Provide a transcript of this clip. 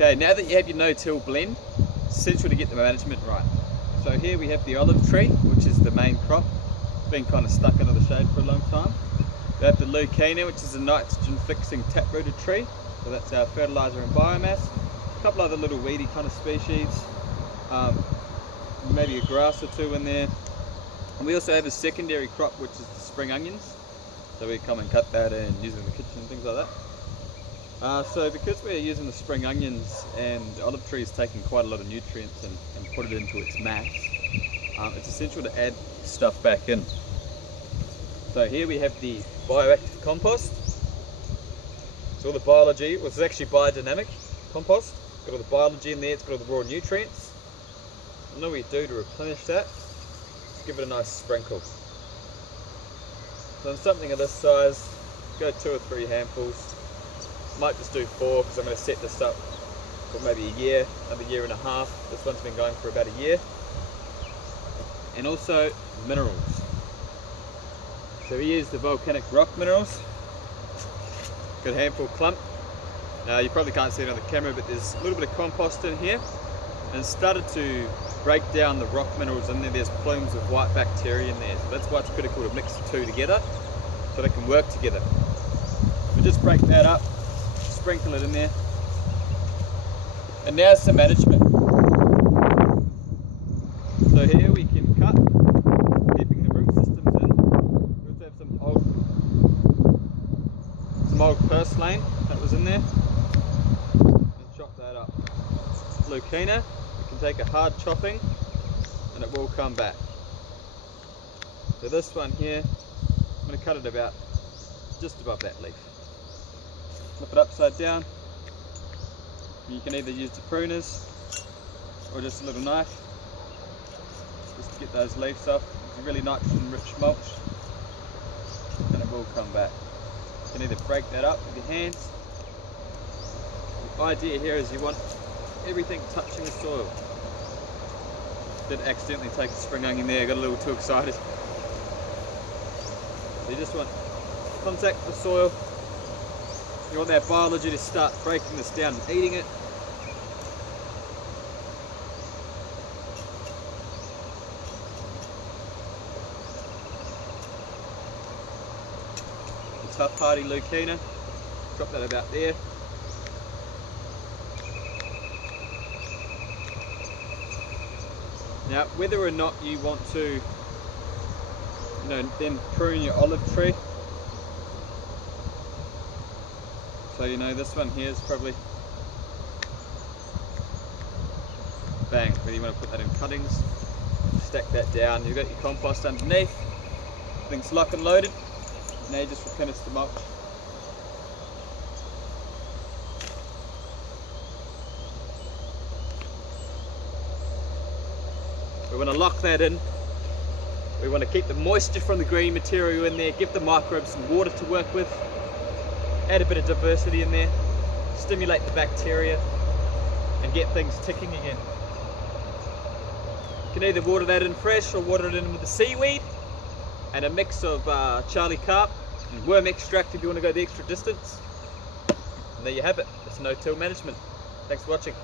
Okay, now that you have your no-till blend, it's essential to get the management right. So here we have the olive tree, which is the main crop. It's been kind of stuck under the shade for a long time. We have the Lucaena, which is a nitrogen-fixing tap-rooted tree. So that's our fertilizer and biomass. A couple other little weedy kind of species. Maybe a grass or two in there. And we also have a secondary crop, which is the spring onions. So we come and cut that and use it in the kitchen and things like that. So because we're using the spring onions and the olive tree is taking quite a lot of nutrients and put it into its mass, it's essential to add stuff back in. So here we have the bioactive compost. So all the biology, well, it's actually biodynamic compost. It's got all the biology in there, it's got all the raw nutrients. And all we do to replenish that is give it a nice sprinkle. So on something of this size, go 2 or 3 handfuls. Might just do 4 because I'm going to set this up for maybe a year, another year and a half. This one's been going for about a year. And also minerals. So we use the volcanic rock minerals. Got a handful clump. Now you probably can't see it on the camera, but there's a little bit of compost in here. And it's started to break down the rock minerals in there. There's plumes of white bacteria in there. So that's why it's critical to mix the two together so they can work together. So just break that up, sprinkle it in there. And now some management. So here we can cut, keeping the root systems in. We also have some old purslane that was in there. And chop that up. Lucaena, we can take a hard chopping and it will come back. So this one here, I'm going to cut it about just above that leaf. Flip it upside down. You can either use the pruners or just a little knife just to get those leaves off. It's a really nitrogen rich mulch and it will come back. You can either break that up with your hands. The idea here is you want everything touching the soil. Did accidentally take a spring onion there, got a little too excited. So you just want contact with the soil. You want that biology to start breaking this down and eating it. The tough hardy Lucaena, drop that about there. Now, whether or not you want to, then prune your olive tree. So this one here is probably bang. Whether you want to put that in cuttings, stack that down. You've got your compost underneath. Everything's lock and loaded. Now you just replenish the mulch. We want to lock that in. We want to keep the moisture from the green material in there, give the microbes some water to work with, add a bit of diversity in there, stimulate the bacteria and get things ticking again. You can either water that in fresh or water it in with the seaweed and a mix of chsrlie carp and worm extract if you want to go the extra distance. And there you have it. It's no-till management. Thanks for watching.